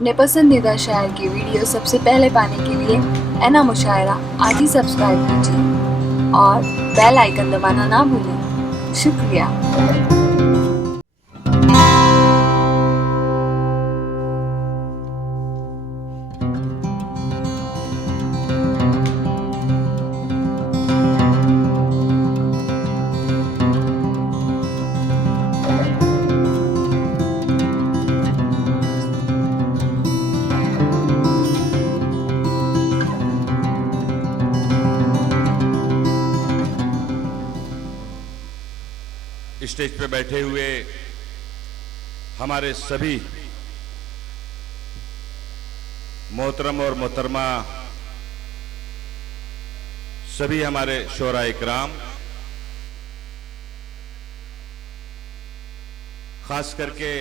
अपने पसंदीदा शायर की वीडियो सबसे पहले पाने के लिए एना मुशायरा आज ही सब्सक्राइब कीजिए और बेल आइकन दबाना ना भूलें। शुक्रिया। स्टेज पे बैठे हुए हमारे सभी मोहतरम और मोहतरमा, सभी हमारे शोरा इकराम, खास करके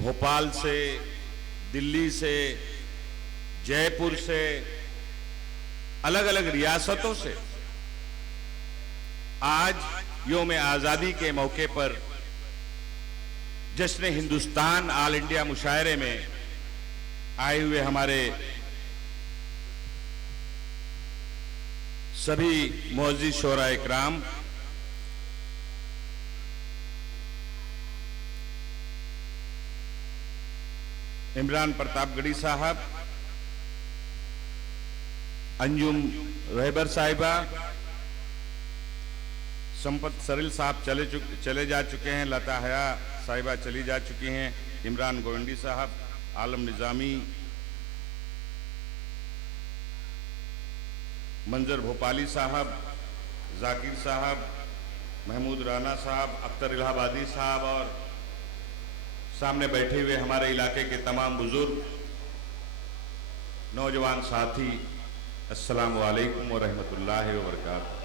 भोपाल से, दिल्ली से, जयपुर से, अलग अलग रियासतों से आज योम आज़ादी के मौके पर जश्न हिंदुस्तान ऑल इंडिया मुशायरे में आए हुए हमारे सभी मुअज़्ज़िज़ शोरा इकराम, इमरान प्रतापगढ़ी साहब, अंजुम रहबर साहिबा, संपत सरिल साहब चले जा चुके हैं, लता हया साहिबा चली जा चुकी हैं, इमरान गोविंदी साहब, आलम निज़ामी, मंजर भोपाली साहब, जाकिर साहब, महमूद राना साहब, अख्तर इलाहाबादी साहब और सामने बैठे हुए हमारे इलाके के तमाम बुजुर्ग, नौजवान साथी, अस्सलामु अलैकुम व रहमतुल्लाहि व बरकातहू।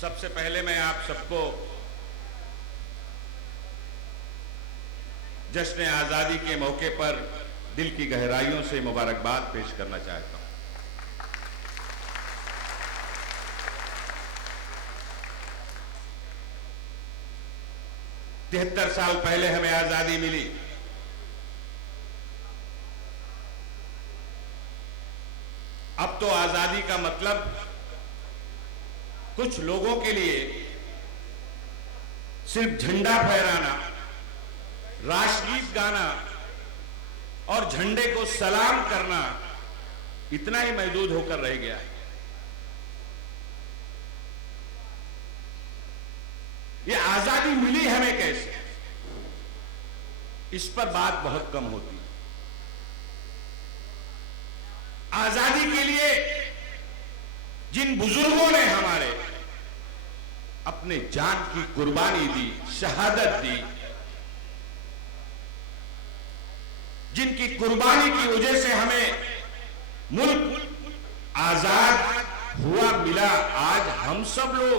सबसे पहले मैं आप सबको जश्न आज़ादी के मौके पर दिल की गहराइयों से मुबारकबाद पेश करना चाहता हूं। तिहत्तर साल पहले हमें आज़ादी मिली। अब तो आज़ादी का मतलब कुछ लोगों के लिए सिर्फ झंडा फहराना, राष्ट्रगीत गाना और झंडे को सलाम करना इतना ही महदूद होकर रह गया है। ये आजादी मिली हमें कैसे, इस पर बात बहुत कम होती है। आजादी के लिए जिन बुजुर्गों ने हमारे अपने जान की कुर्बानी दी, शहादत दी, जिनकी कुर्बानी की वजह से हमें मुल्क आजाद हुआ मिला, आज हम सब लोग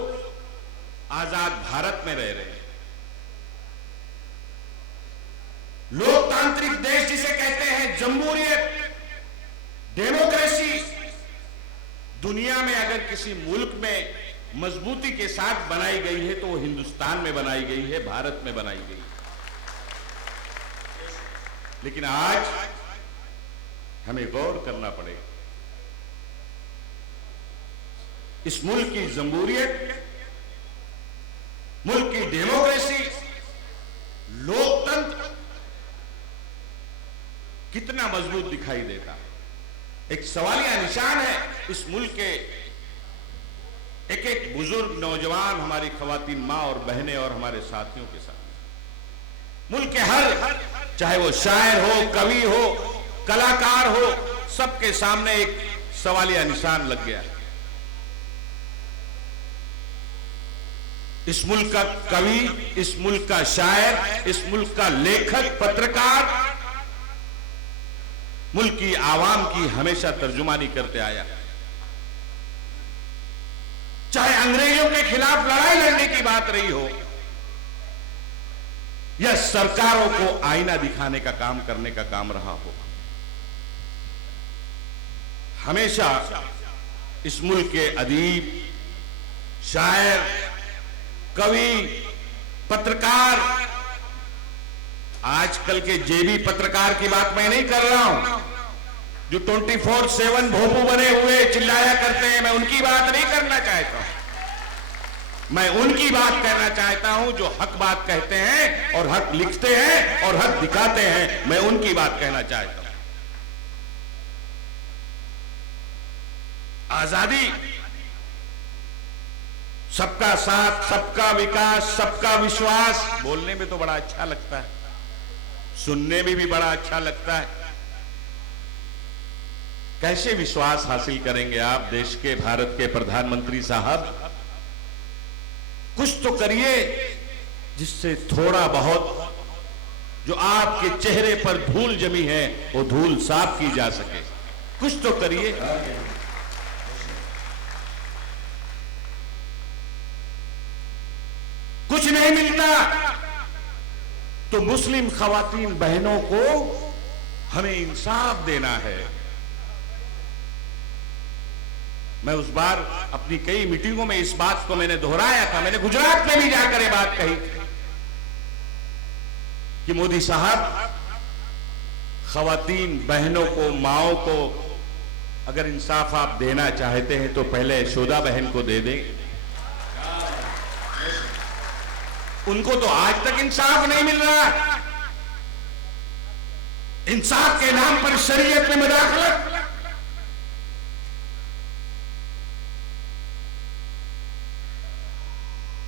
आजाद भारत में रह रहे हैं। लोकतांत्रिक देश जिसे कहते हैं, जमहूरियत, डेमोक्रेसी, दुनिया में अगर किसी मुल्क में मजबूती के साथ बनाई गई है तो वो हिंदुस्तान में बनाई गई है, भारत में बनाई गई है। लेकिन आज हमें गौर करना पड़ेगा, इस मुल्क की जमहूरियत, मुल्क की डेमोक्रेसी, लोकतंत्र कितना मजबूत दिखाई देता है। एक सवालिया निशान है इस मुल्क के एक एक बुजुर्ग नौजवान, हमारी खवातीन माँ और बहनें और हमारे साथियों के साथ। मुल्क के हर, चाहे वो शायर हो, कवि हो, कलाकार हो, सबके सामने एक सवालिया निशान लग गया। इस मुल्क का कवि, इस मुल्क का शायर, इस मुल्क का लेखक, पत्रकार मुल्क की आवाम की हमेशा तर्जुमानी करते आया। चाहे अंग्रेजों के खिलाफ लड़ाई लड़ने की बात रही हो या सरकारों को आईना दिखाने का काम करने का काम रहा हो, हमेशा इस मुल्क के अदीब, शायर, कवि, पत्रकार आजकल के जेबी पत्रकार की बात मैं नहीं कर रहा हूं, जो 24/7 भोपू बने हुए चिल्लाया करते हैं, मैं उनकी बात नहीं करना चाहता हूं। मैं उनकी बात कहना चाहता हूं जो हक बात कहते हैं और हक लिखते हैं और हक दिखाते हैं, मैं उनकी बात कहना चाहता हूं। आजादी, सबका साथ, सबका विकास, सबका विश्वास बोलने में तो बड़ा अच्छा लगता है, सुनने में भी बड़ा अच्छा लगता है। कैसे विश्वास हासिल करेंगे आप देश के, भारत के प्रधानमंत्री साहब? कुछ तो करिए जिससे थोड़ा बहुत जो आपके चेहरे पर धूल जमी है वो धूल साफ की जा सके। कुछ तो करिए। कुछ नहीं मिलता तो मुस्लिम खवातीन बहनों को हमें इंसाफ देना है। मैं उस बार अपनी कई मीटिंगों में इस बात को मैंने दोहराया था। मैंने गुजरात में भी जाकर ये बात कही कि मोदी साहब, खवातीन बहनों को, माओं को अगर इंसाफ आप देना चाहते हैं तो पहले यशोदा बहन को दे दें। उनको तो आज तक इंसाफ नहीं मिल रहा। इंसाफ के नाम पर शरीयत में मुदाखलत,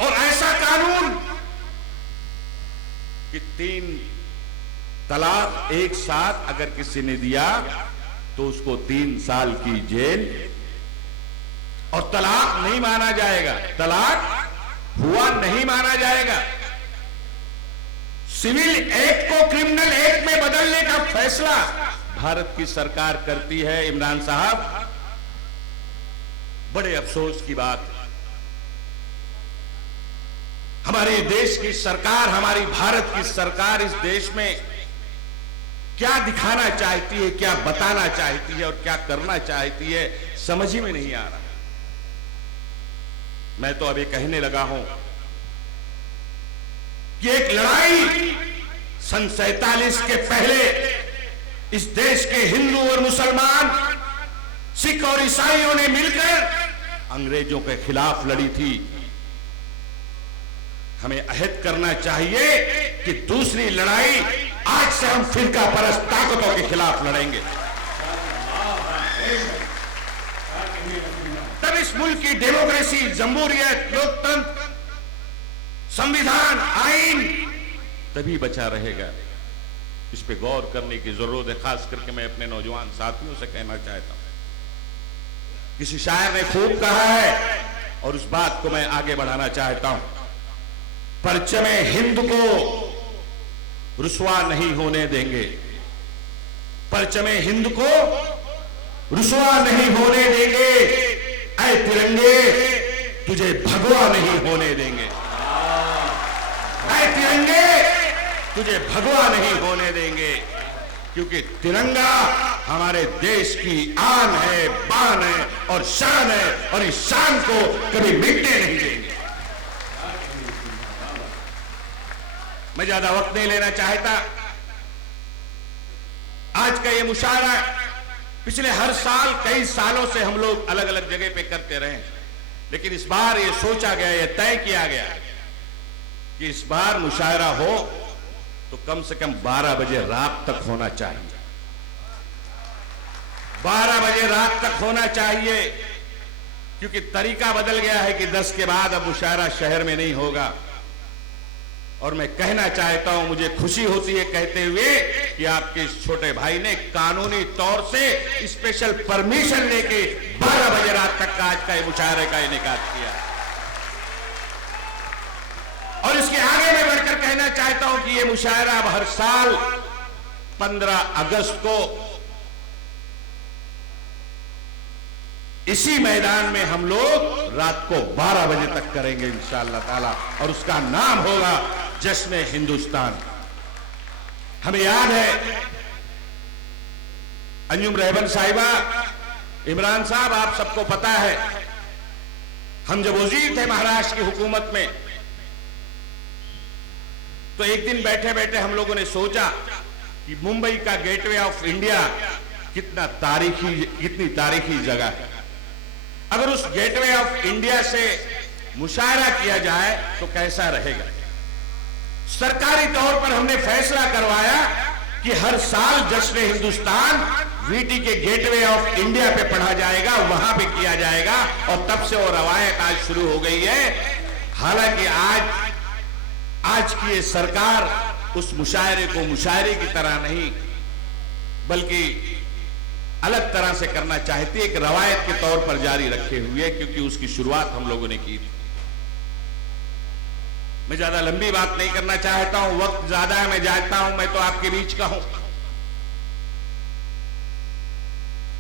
और ऐसा कानून कि 3 तलाक एक साथ अगर किसी ने दिया तो उसको 3 साल की जेल, और तलाक नहीं माना जाएगा, तलाक हुआ नहीं माना जाएगा। सिविल एक्ट को क्रिमिनल एक्ट में बदलने का फैसला भारत की सरकार करती है। इमरान साहब, बड़े अफसोस की बात, हमारे देश की सरकार, हमारी भारत की सरकार इस देश में क्या दिखाना चाहती है, क्या बताना चाहती है और क्या करना चाहती है, समझ ही में नहीं आ रहा। मैं तो अभी कहने लगा हूं कि एक लड़ाई सन 47 के पहले इस देश के हिंदू और मुसलमान, सिख और ईसाइयों ने मिलकर अंग्रेजों के खिलाफ लड़ी थी। हमें अहद करना चाहिए कि दूसरी लड़ाई आज से हम फिरका परस्त ताकतों के खिलाफ लड़ेंगे। तब इस मुल्क की डेमोक्रेसी, जमहूरियत, लोकतंत्र, संविधान, आइन तभी बचा रहेगा। इस पे गौर करने की जरूरत है। खास करके मैं अपने नौजवान साथियों से कहना चाहता हूं। किसी शायर ने खूब कहा है और उस बात को मैं आगे बढ़ाना चाहता हूं, परचमे हिंद को रुसवा नहीं होने देंगे, परचमे हिंद को रुसवा नहीं होने देंगे, ऐ तिरंगे तुझे भगवा नहीं होने देंगे, ऐ तिरंगे तुझे भगवा नहीं होने देंगे। क्योंकि तिरंगा हमारे देश की आन है, बान है और शान है, और इस शान को कभी मिटने नहीं देंगे। मैं ज्यादा वक्त नहीं लेना चाहता। आज का ये मुशायरा पिछले हर साल, कई सालों से हम लोग अलग अलग जगह पे करते रहे, लेकिन इस बार ये सोचा गया, ये तय किया गया कि इस बार मुशायरा हो तो कम से कम 12 बजे रात तक होना चाहिए। 12 बजे रात तक होना चाहिए, क्योंकि तरीका बदल गया है कि 10 के बाद अब मुशायरा शहर में नहीं होगा। और मैं कहना चाहता हूं, मुझे खुशी होती है कहते हुए कि आपके इस छोटे भाई ने कानूनी तौर से स्पेशल परमिशन लेके 12 बजे रात तक का आज का ये मुशायरे का इनेकाद किया। और इसके आगे मैं बढ़कर कहना चाहता हूं कि ये मुशायरा अब हर साल 15 अगस्त को इसी मैदान में हम लोग रात को 12 बजे तक करेंगे इंशाअल्लाह ताला, और उसका नाम होगा जश्न हिंदुस्तान। हमें याद है अंजुम रहमान साहिबा, इमरान साहब, आप सबको पता है, हम जब वजीर थे महाराष्ट्र की हुकूमत में तो एक दिन बैठे बैठे हम लोगों ने सोचा कि मुंबई का गेटवे ऑफ इंडिया कितनी तारीखी जगह है। अगर उस गेटवे ऑफ इंडिया से मुशायरा किया जाए तो कैसा रहेगा। सरकारी तौर पर हमने फैसला करवाया कि हर साल जश्न हिंदुस्तान वीटी के गेटवे ऑफ इंडिया पे पढ़ा जाएगा, वहां पे किया जाएगा, और तब से वो रवायत आज शुरू हो गई है। हालांकि आज की ये सरकार उस मुशायरे को मुशायरे की तरह नहीं बल्कि अलग तरह से करना चाहती है, एक रवायत के तौर पर जारी रखे हुए, क्योंकि उसकी शुरुआत हम लोगों ने की थी। मैं ज्यादा लंबी बात नहीं करना चाहता हूं, वक्त ज्यादा है, मैं जानता हूं, मैं तो आपके बीच का हूं।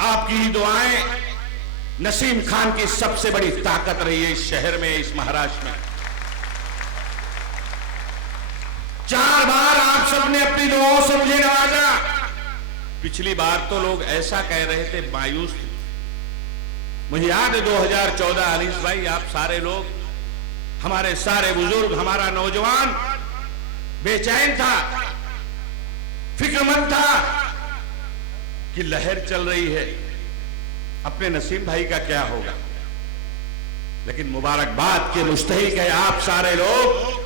आपकी ही दुआएं नसीम खान की सबसे बड़ी ताकत रही है इस शहर में, इस महाराष्ट्र में। 4 बार आप सबने अपनी दुआओं से मुझे नवाजा। पिछली बार तो लोग ऐसा कह रहे थे, मायूस थे। मुझे याद है 2014, अनीस भाई, आप सारे लोग, हमारे सारे बुजुर्ग, हमारा नौजवान बेचैन था, फिक्रमंद था कि लहर चल रही है, अपने नसीम भाई का क्या होगा। लेकिन मुबारकबाद के मुस्तहिक है आप सारे लोग।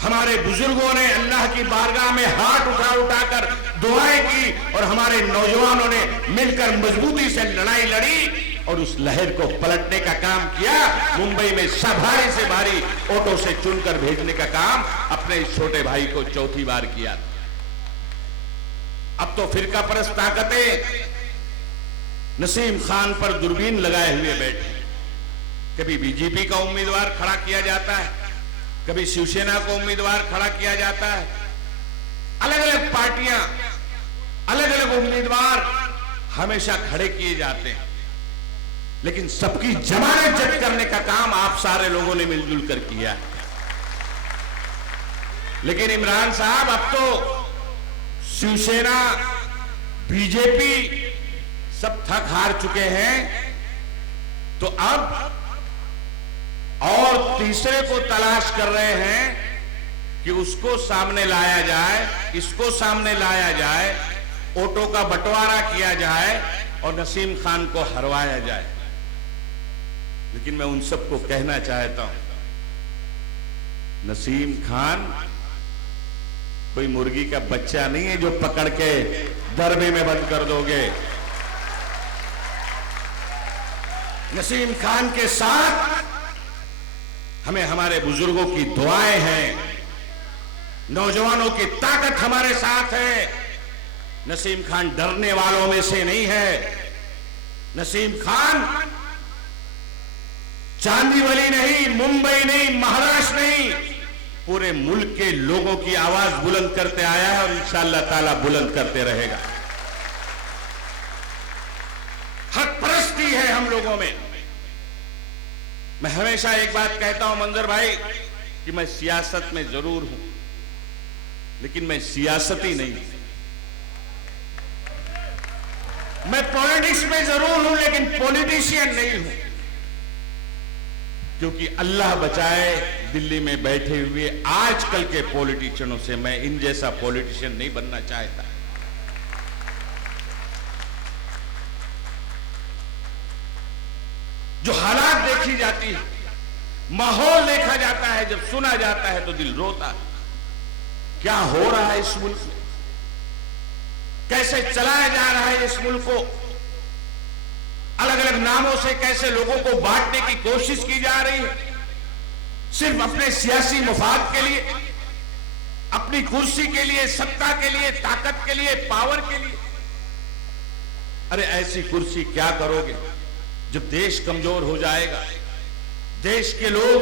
हमारे बुजुर्गों ने अल्लाह की बारगाह में हाथ उठा उठाकर दुआएं की, और हमारे नौजवानों ने मिलकर मजबूती से लड़ाई लड़ी और उस लहर को पलटने का काम किया। मुंबई में भारी से भारी ऑटो से चुनकर भेजने का काम अपने छोटे भाई को 4थी बार किया। अब तो फिरका परस्त ताकतें नसीम खान पर दूरबीन लगाए हुए बैठे। कभी बीजेपी का उम्मीदवार खड़ा किया जाता है, कभी शिवसेना को उम्मीदवार खड़ा किया जाता है। अलग अलग पार्टियां, अलग अलग उम्मीदवार हमेशा खड़े किए जाते हैं, लेकिन सबकी जमानत जब्त करने का काम आप सारे लोगों ने मिलजुल कर किया है। लेकिन इमरान साहब, अब तो शिवसेना, बीजेपी सब थक हार चुके हैं, तो अब और तीसरे को तलाश कर रहे हैं कि उसको सामने लाया जाए, इसको सामने लाया जाए, ऑटो का बंटवारा किया जाए और नसीम खान को हरवाया जाए। लेकिन मैं उन सबको कहना चाहता हूं, नसीम खान कोई मुर्गी का बच्चा नहीं है जो पकड़ के दरबे में बंद कर दोगे। नसीम खान के साथ हमें हमारे बुजुर्गों की दुआएं हैं, नौजवानों की ताकत हमारे साथ है। नसीम खान डरने वालों में से नहीं है। नसीम खान चांदीवली नहीं, मुंबई नहीं, महाराष्ट्र नहीं, पूरे मुल्क के लोगों की आवाज बुलंद करते आया है और इंशाअल्लाह ताला बुलंद करते रहेगा। हक परस्ती है हम लोगों में। मैं हमेशा एक बात कहता हूं मंजर भाई, कि मैं सियासत में जरूर हूं, लेकिन मैं सियासती नहीं। मैं पॉलिटिक्स में जरूर हूं, लेकिन पॉलिटिशियन नहीं हूं। क्योंकि अल्लाह बचाए, दिल्ली में बैठे हुए आजकल के पॉलिटिशियनों से मैं इन जैसा पॉलिटिशियन नहीं बनना चाहता। जो हालात देखी जाती है, माहौल देखा जाता है, जब सुना जाता है तो दिल रोता है। क्या हो रहा है इस मुल्क में, कैसे चलाया जा रहा है इस मुल्क को, अलग अलग नामों से कैसे लोगों को बांटने की कोशिश की जा रही है, सिर्फ अपने सियासी मुफाद के लिए, अपनी कुर्सी के लिए, सत्ता के लिए, ताकत के लिए, पावर के लिए। अरे ऐसी कुर्सी क्या करोगे जब देश कमजोर हो जाएगा, देश के लोग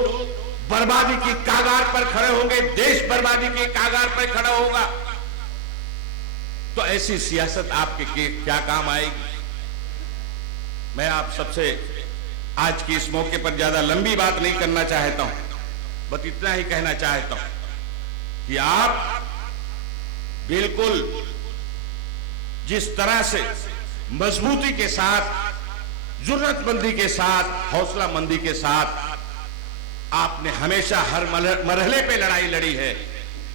बर्बादी की कागार पर खड़े होंगे, देश बर्बादी की कागार पर खड़ा होगा, तो ऐसी सियासत आपके क्या काम आएगी। मैं आप सबसे आज की इस मौके पर ज्यादा लंबी बात नहीं करना चाहता हूं, बस इतना ही कहना चाहता हूं कि आप बिल्कुल जिस तरह से मजबूती के साथ, जुर्रतमंदी के साथ, हौसलामंदी के साथ आपने हमेशा हर मरहले पे लड़ाई लड़ी है,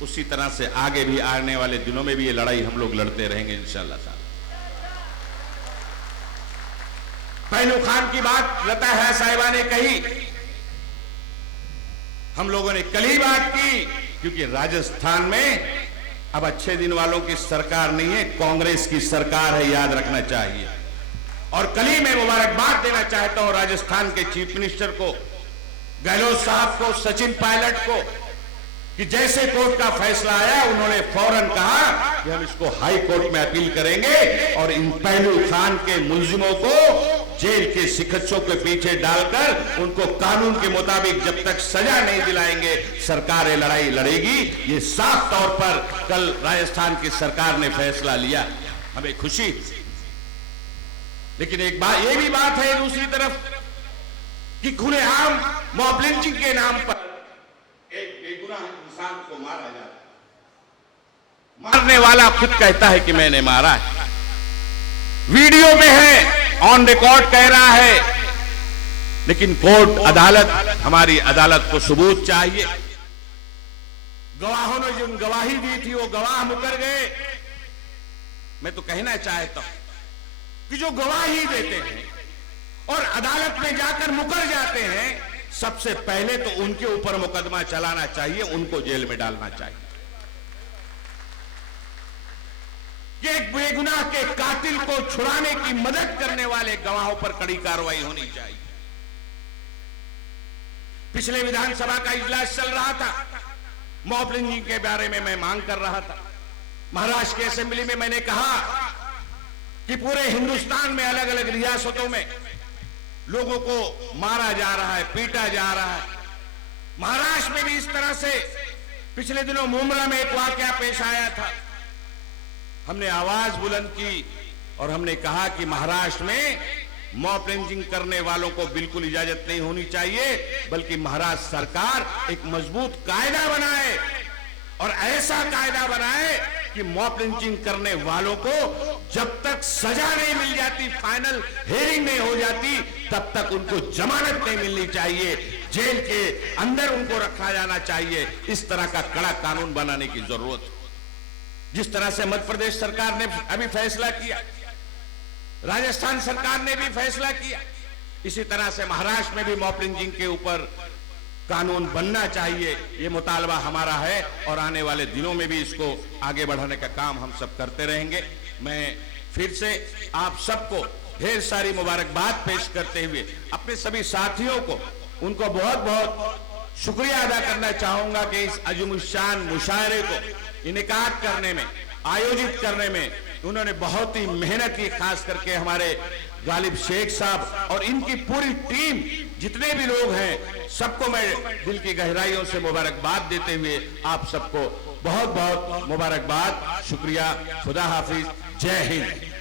उसी तरह से आगे भी आने वाले दिनों में भी ये लड़ाई हम लोग लड़ते रहेंगे इंशाअल्लाह ताला। पहलू खान की बात लता है साहिबा ने कही, हम लोगों ने कल ही बात की, क्योंकि राजस्थान में अब अच्छे दिन वालों की सरकार नहीं है, कांग्रेस की सरकार है, याद रखना चाहिए। और कल ही मैं मुबारकबाद देना चाहता हूं राजस्थान के चीफ मिनिस्टर को, गहलोत साहब को, सचिन पायलट को, कि जैसे कोर्ट का फैसला आया उन्होंने फौरन कहा कि हम इसको हाई कोर्ट में अपील करेंगे और इन पहलू खान के मुलजिमों को जेल के शिकंजों के पीछे डालकर उनको कानून के मुताबिक जब तक सजा नहीं दिलाएंगे सरकार ये लड़ाई लड़ेगी। ये साफ तौर पर कल राजस्थान की सरकार ने फैसला लिया, हमें खुशी। लेकिन एक बात, ये भी बात है दूसरी तरफ कि खुलेआम मॉब लिंचिंग के नाम पर एक बेगुनाह इंसान को मारा जाता है। मारने वाला खुद कहता है कि मैंने मारा है, वीडियो में है, ऑन रिकॉर्ड कह रहा है, लेकिन कोर्ट अदालत, हमारी अदालत को सबूत चाहिए। गवाहों ने जो गवाही दी थी वो गवाह मुकर गए। मैं तो कहना चाहता हूं कि जो गवाही देते हैं और अदालत में जाकर मुकर जाते हैं, सबसे पहले तो उनके ऊपर मुकदमा चलाना चाहिए, उनको जेल में डालना चाहिए। कि एक बेगुनाह के कातिल को छुड़ाने की मदद करने वाले गवाहों पर कड़ी कार्रवाई होनी चाहिए। पिछले विधानसभा का इजलास चल रहा था, मॉब लिंचिंग के बारे में मैं मांग कर रहा था। महाराष्ट्र की असेंबली में मैंने कहा कि पूरे हिंदुस्तान में अलग अलग रियासतों में लोगों को मारा जा रहा है, पीटा जा रहा है। महाराष्ट्र में भी इस तरह से पिछले दिनों मुंब्रा में एक वाकया पेश आया था। हमने आवाज बुलंद की और हमने कहा कि महाराष्ट्र में मॉब लिंचिंग करने वालों को बिल्कुल इजाजत नहीं होनी चाहिए, बल्कि महाराष्ट्र सरकार एक मजबूत कायदा बनाए और ऐसा कायदा बनाए कि मॉब लिंचिंग करने वालों को जब तक सजा नहीं मिल जाती, फाइनल हियरिंग नहीं हो जाती, तब तक उनको जमानत नहीं मिलनी चाहिए, जेल के अंदर उनको रखा जाना चाहिए। इस तरह का कड़ा कानून बनाने की जरूरत है। जिस तरह से मध्य प्रदेश सरकार ने अभी फैसला किया, राजस्थान सरकार ने भी फैसला किया, इसी तरह से महाराष्ट्र में भी मॉब लिंचिंग के ऊपर कानून बनना चाहिए। ये मुतालबा हमारा है और आने वाले दिनों में भी इसको आगे बढ़ाने का काम हम सब करते रहेंगे। मैं फिर से आप सबको ढेर सारी मुबारकबाद पेश करते हुए अपने सभी साथियों को, उनको बहुत बहुत शुक्रिया अदा करना चाहूंगा कि इस अज़ीमुश्शान मुशायरे को इनेकाद करने में, आयोजित करने में उन्होंने बहुत ही मेहनत की। खास करके हमारे गालिब शेख साहब और इनकी पूरी टीम, जितने भी लोग हैं, सबको मैं दिल की गहराइयों से मुबारकबाद देते हुए आप सबको बहुत बहुत मुबारकबाद, शुक्रिया, खुदा हाफिज, जय हिंद।